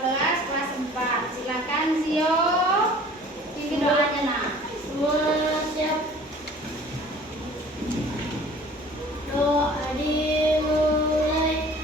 kelas 4. Silakan Zio. Pimpin doanya nak. Semua siap. Doa dimulai.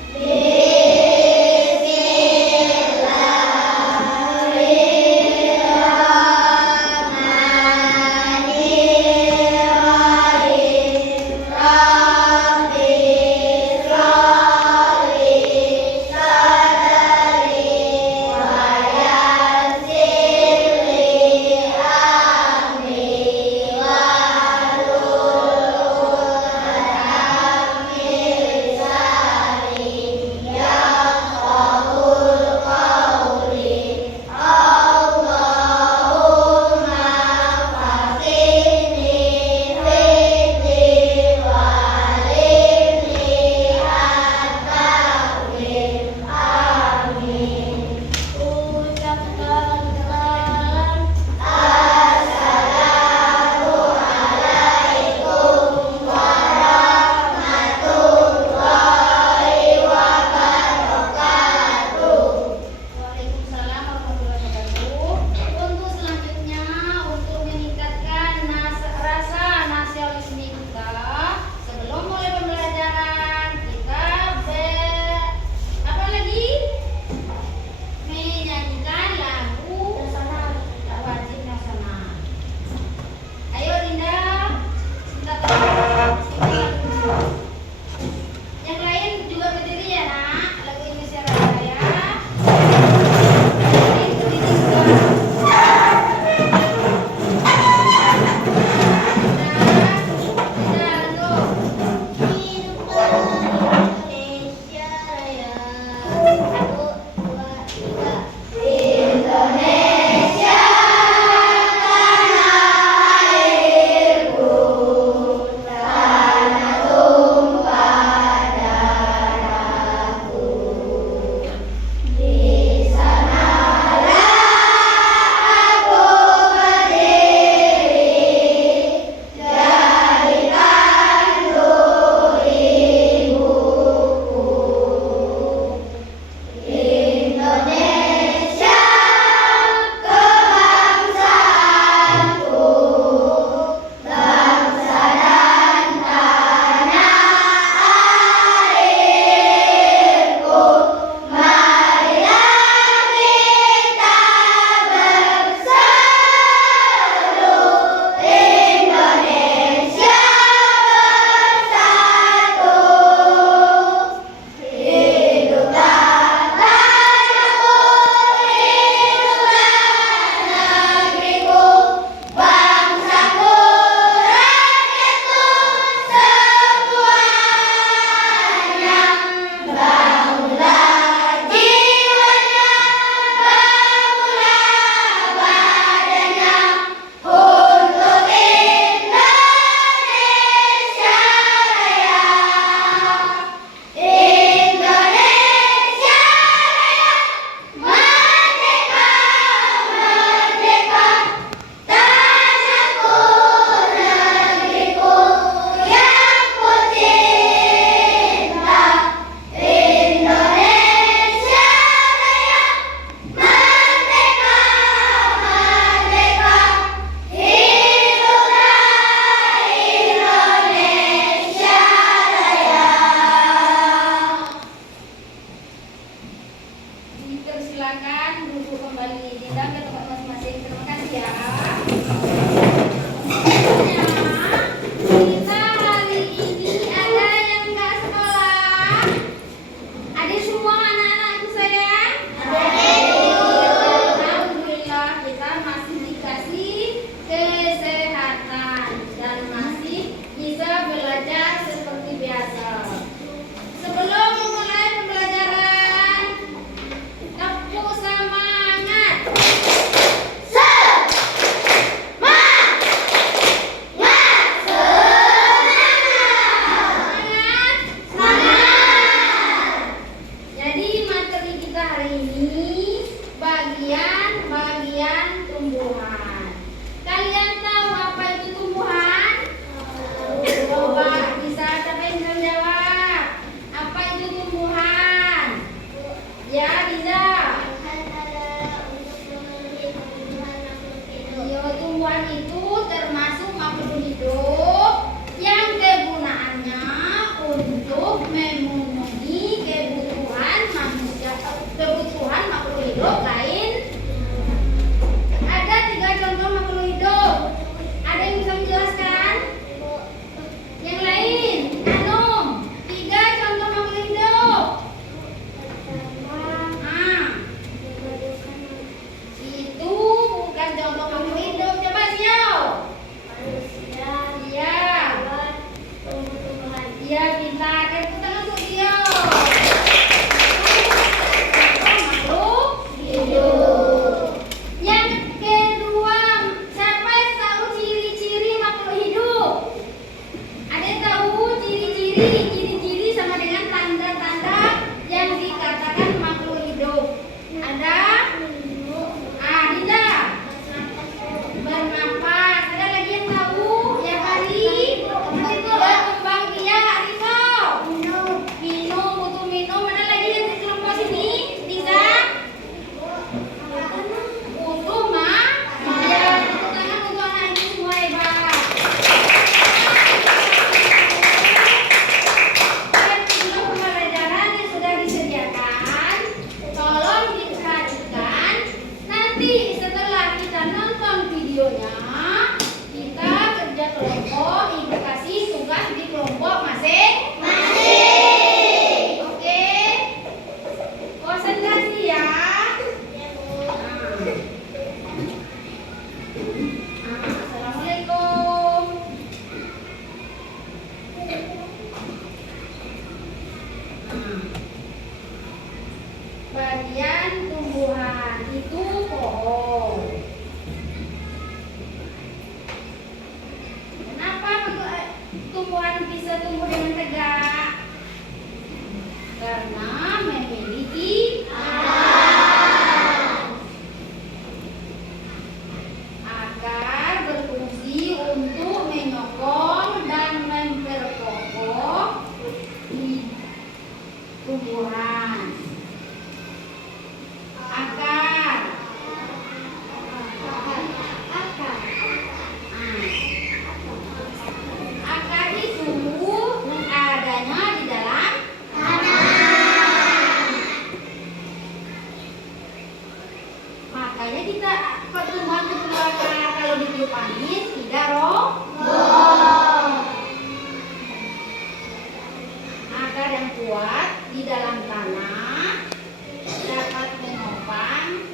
bagian tumbuhan itu pohon. Kenapa tumbuhan bisa tumbuh dengan tegak? Karena memiliki akar berfungsi untuk menyokong dan memperkokoh tumbuhan. Akar itu adanya di dalam tanah. Makanya kita pertumbuhan akar kalau ditiup angin tidak roboh. Akar yang kuat di dalam tanah dapat menopang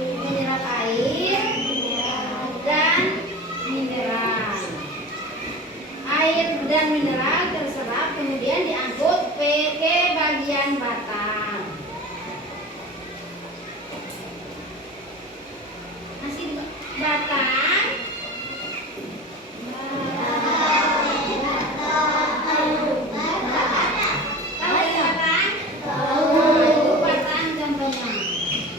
menyerap air dan mineral. Air dan mineral terserap kemudian diangkut ke bagian batang. Masih batang.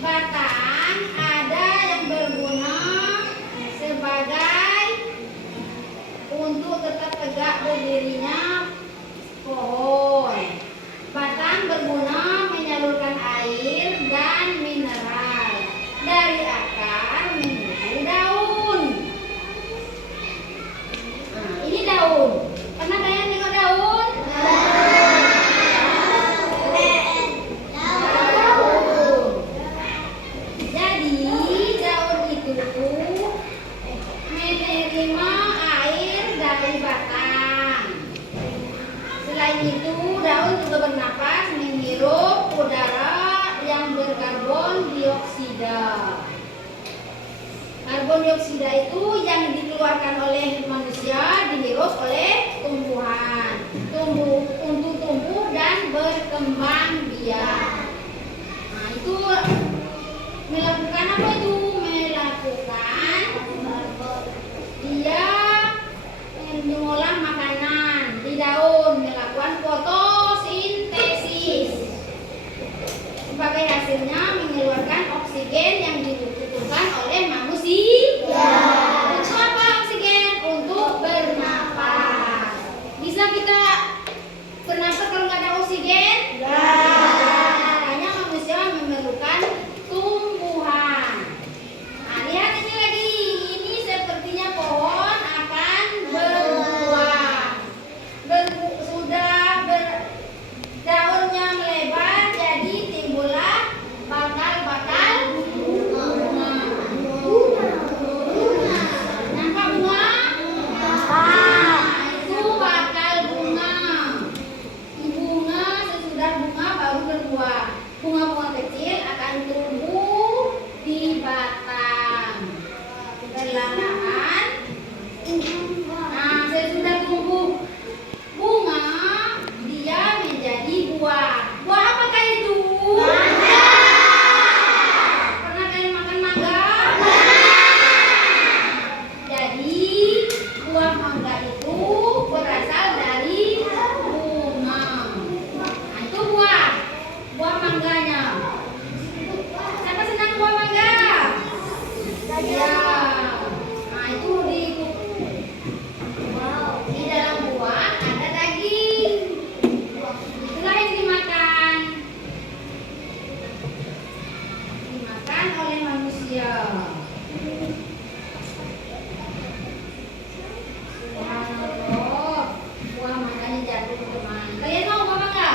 Batang ada yang berguna sebagai untuk tetap tegak berdirinya pohon. Batang berguna menyalurkan air dan mineral dari akar menuju daun. Nah, ini daun. Pernah kalian tengok daun? Menerima air dari batang. Selain itu, daun juga bernapas menghirup udara yang berkarbon dioksida. Karbon dioksida itu yang dikeluarkan oleh manusia dihirup oleh tumbuhan untuk tumbuh dan berkembang biak. Nah, itu melakukan apa itu? Dia mengolah makanan di daun, melakukan fotosintesis. Sebagai hasilnya mengeluarkan oksigen yang dibutuhkan oleh manusia. Untuk apa oksigen? Untuk bernapas. Bisa kita bernapas kalau nggak ada oksigen? Makanya manusia memerlukan tumbuhan. Nah, lihat ini lagi. Ini sepertinya pohon akan berbuah. Daunnya melebar, jadi timbullah bakal-bakal bunga. Nampak bunga? Itu bakal bunga. Bunga sesudah bunga baru berbuah. Bunga-bunga kecil akan tumbuh di batang. Perlahan. Nah, sesudah tumbuh bunga, dia menjadi buah. Buah apakah itu? Mangga. Pernah kalian makan mangga? Jadi buah mangga itu berasal dari bunga. Nah, itu buah mangganya. Siapa senang buah mangga? Ya. Nah, itu di dalam buah ada daging. Itulah yang dimakan oleh manusia. Subhanallah, buah mangganya jatuh teman. Kalian mau buah mangga?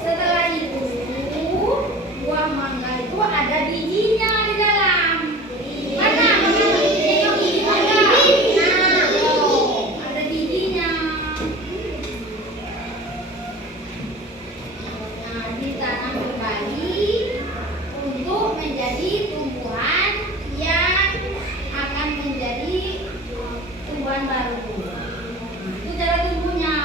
Setelah itu buah mangga itu ada bijinya di dalam. Mana? Tengok biji mangga. Ada bijinya. Nah, ditanam kembali untuk menjadi tumbuhan yang akan menjadi tumbuhan baru. Itu cara tumbuhnya.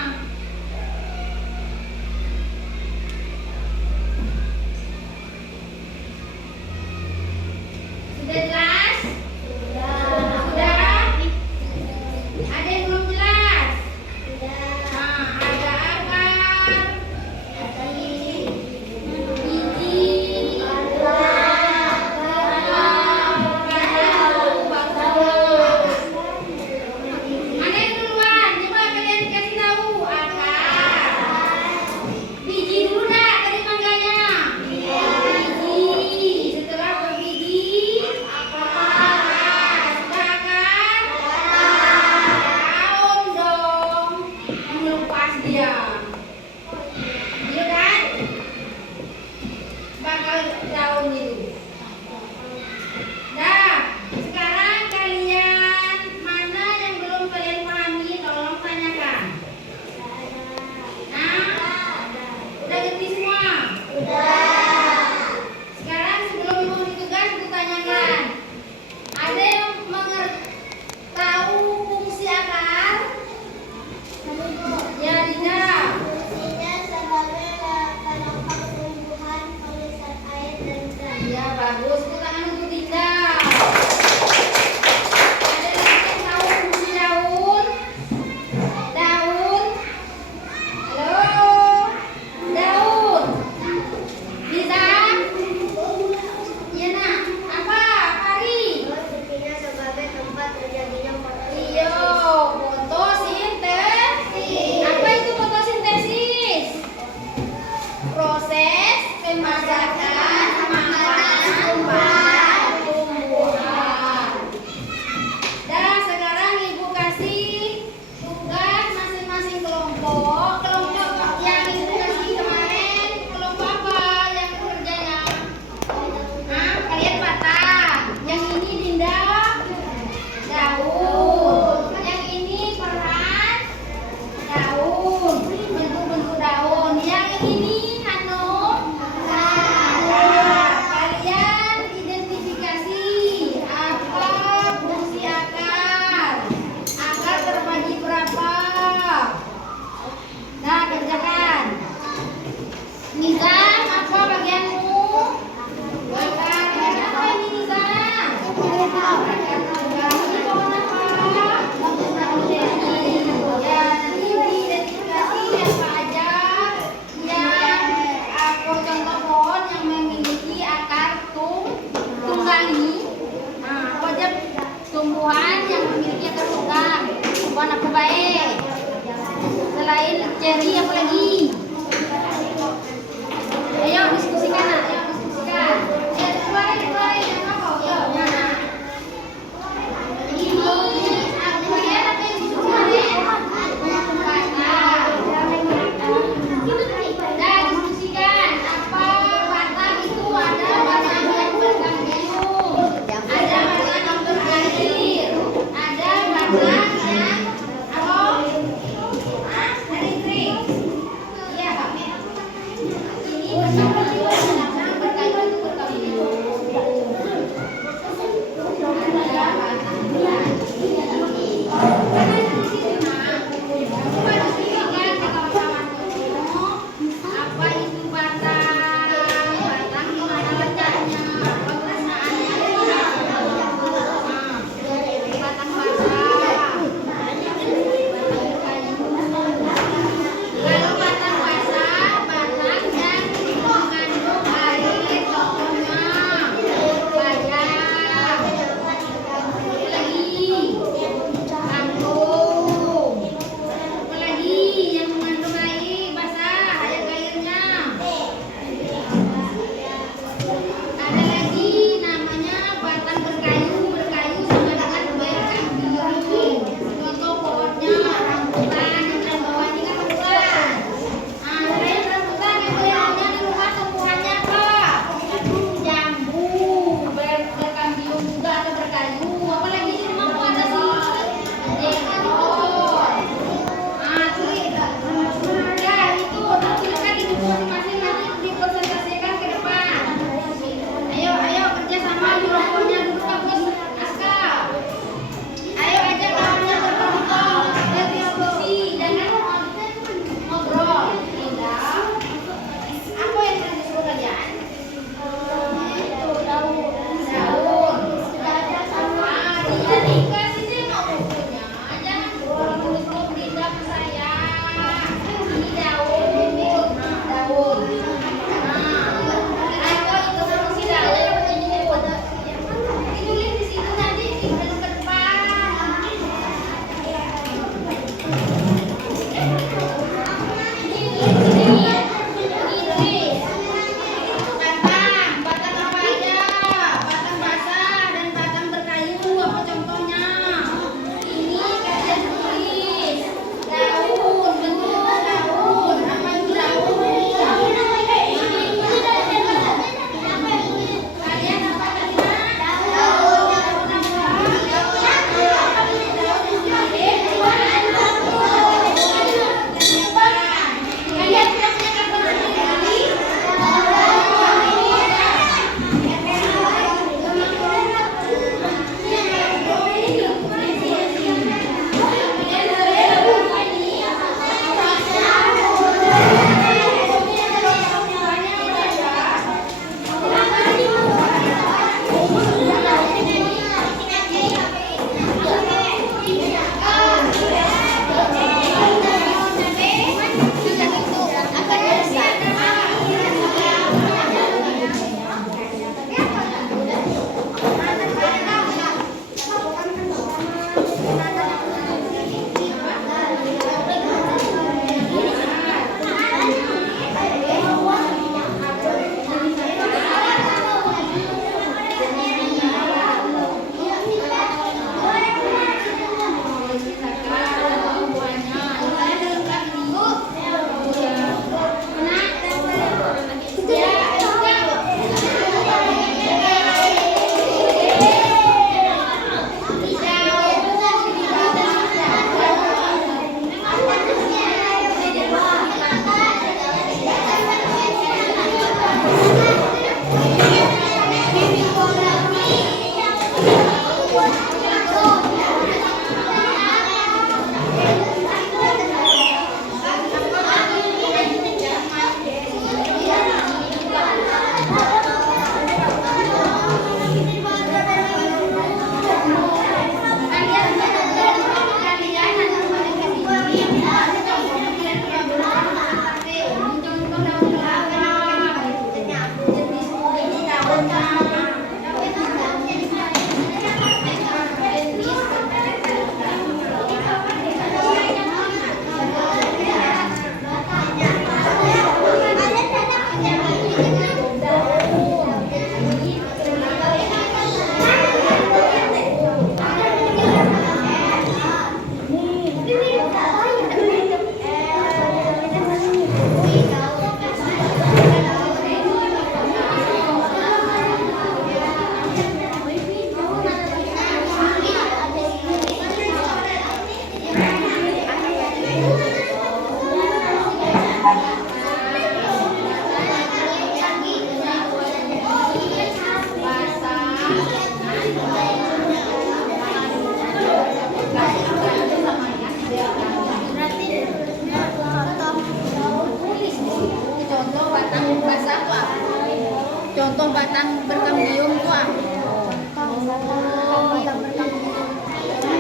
batang berkambium tuh ah.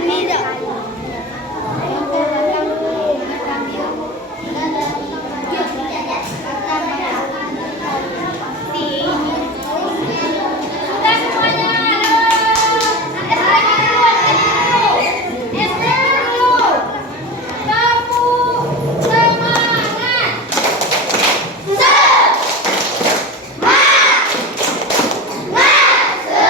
Tidak. Sudah semuanya. Semangat.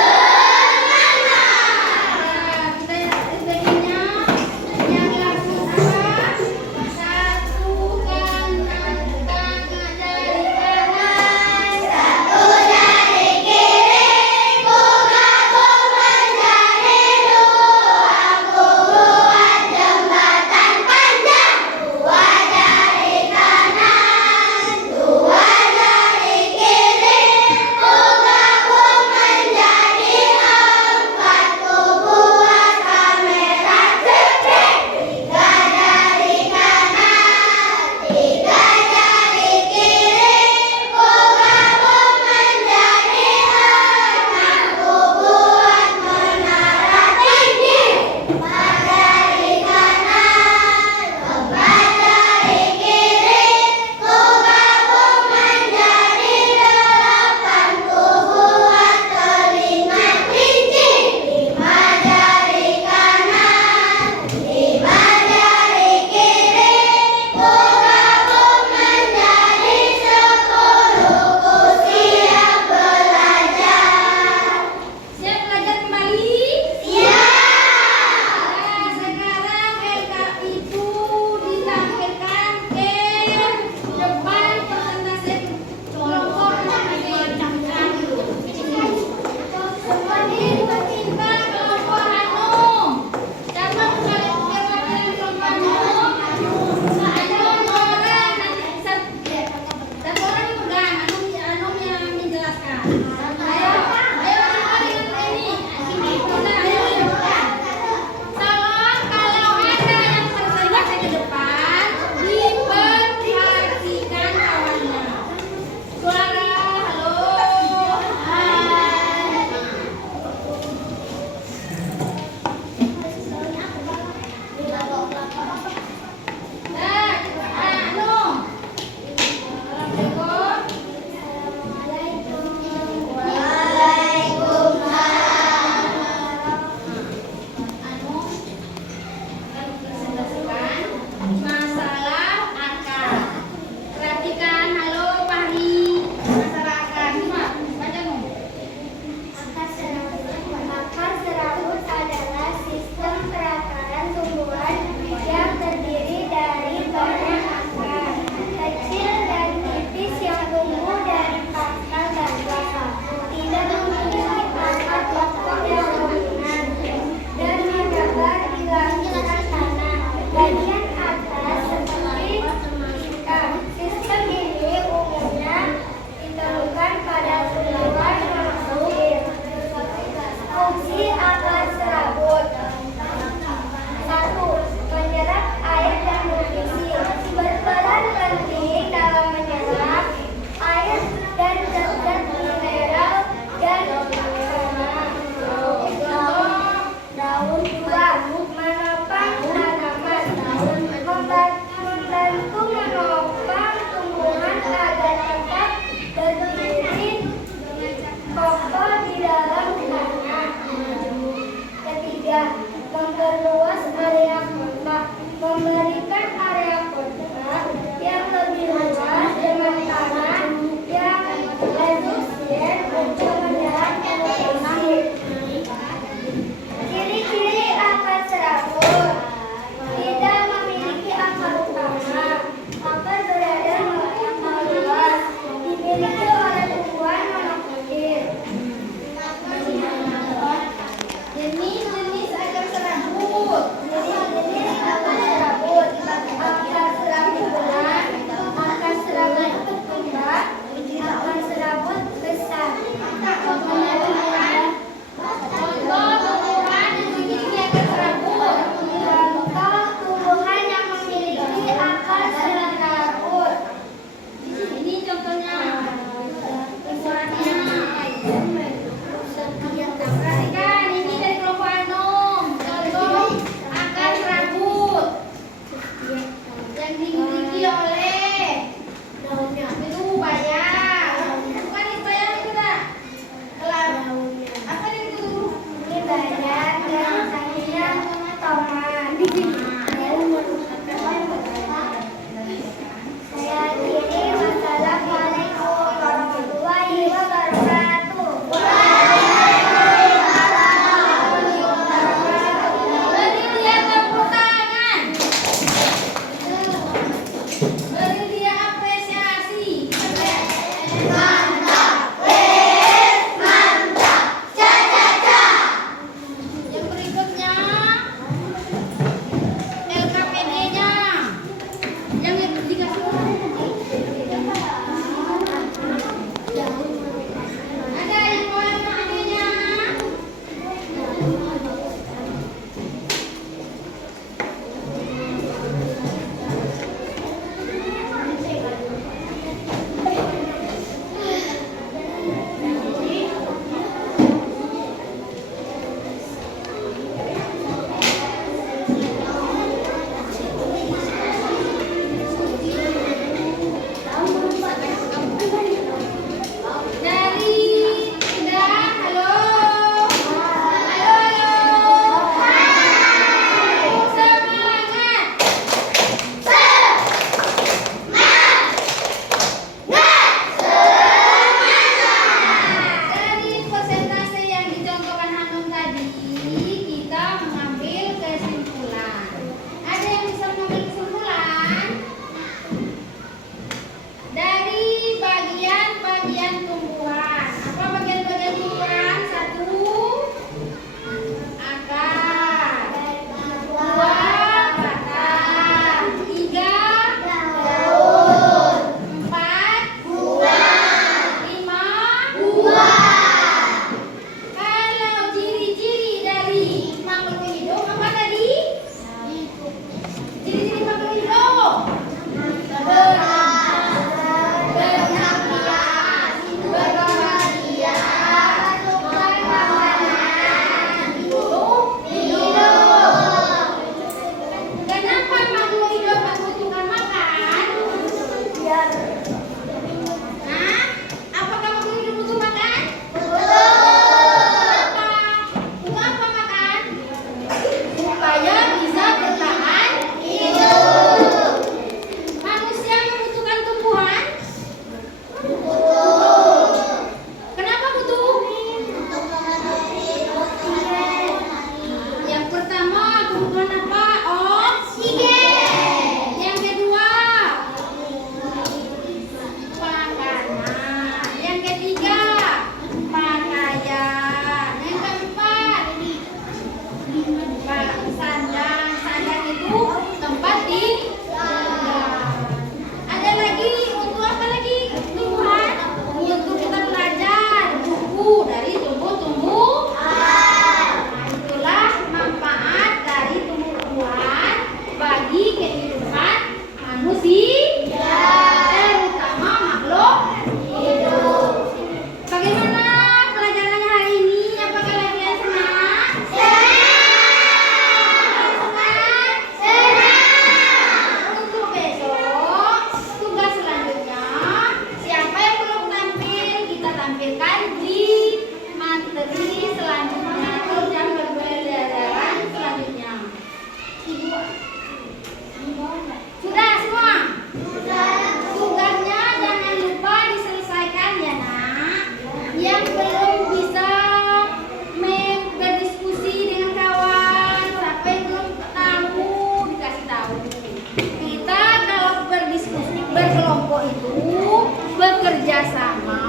kerjasama,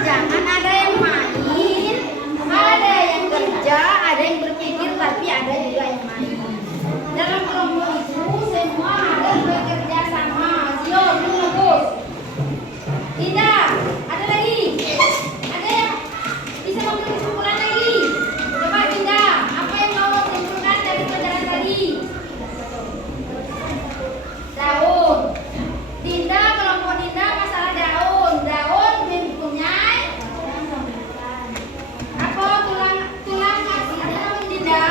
jangan ada yang main, ada yang kerja, ada yang berpikir, tapi ada juga yang main. Dalam kelompok itu semua harus bekerja sama. Zio, bagus. Tidak, ada lagi. Ada yang bisa memberi kesimpulan lagi. Coba Dinda, apa yang mau simpulkan dari pelajaran tadi? Daun. Dinda, kelompok Dinda masalah daun. Daun mempunyai apa? Tulang apa namanya Dinda?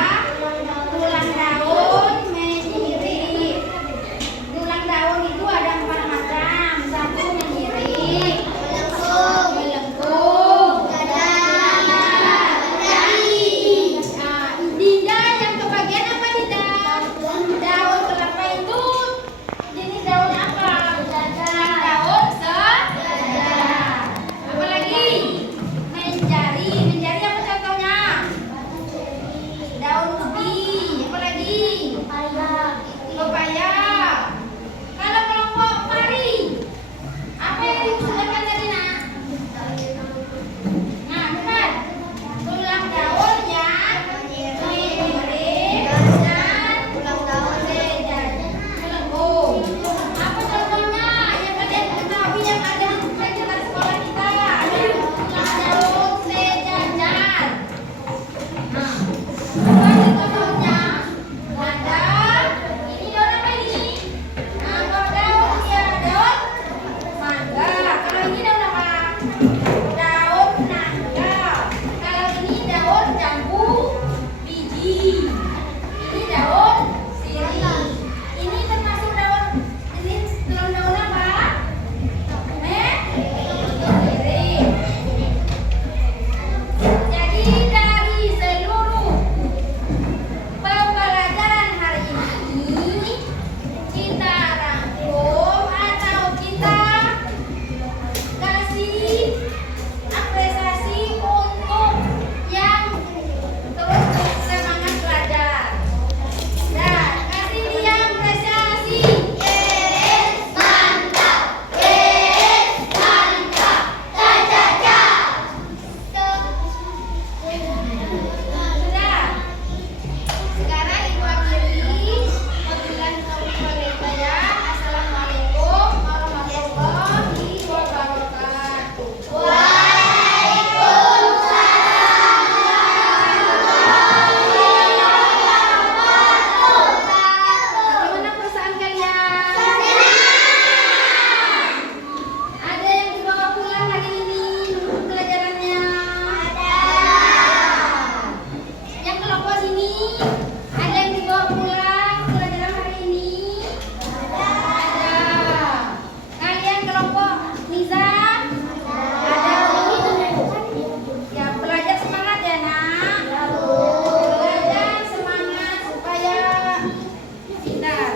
Tulang daun mirip. Tulang daun itu ada 4 macam. Satu mirip, melengkung, jari. Nah, Dinda yang kebagian apa Dinda? Daun kelapa itu jenis daun apa? Daun sejajar. Apa lagi? Menjari. Menjari apa contohnya? Daun ubi. Apa lagi? Pepaya. Kalau kelompok pari, apa yang diusulkan tadi nak? Nah, benar. Tulang daun yang mirip dan sejajar, melengkung. Apa contohnya yang kalian ketahui yang ada di pelajaran sekolah kita? Tulang daun sejajar. Nah, apa contohnya? Ada ini daun apa ini? Nah, kalau daun ya daun mangga. Kalau ini daun apa? Daun nangka. Kalau ini daun jambu biji. Ini daun sirih. Ini termasuk daun jenis daun apa? Sirih. Jadi dari seluruh pembelajaran hari ini kita rangkum atau kita kasih apresiasi untuk yang terus semangat belajar. Dan kasih dia apresiasi. Sudah. Sekarang ibu akhiri. Wabillahi taufiq wal hidayah. Assalamualaikum warahmatullahi wabarakatuh. Bagaimana perasaan kalian? Ada yang dibawa pulang hari ini pelajarannya? Yang kelompok sini ada yang dibawa pulang pelajaran hari ini? Ada. Kalian kelompok Niza? Ada. Ya, belajar semangat ya nak. Belajar semangat supaya pintar.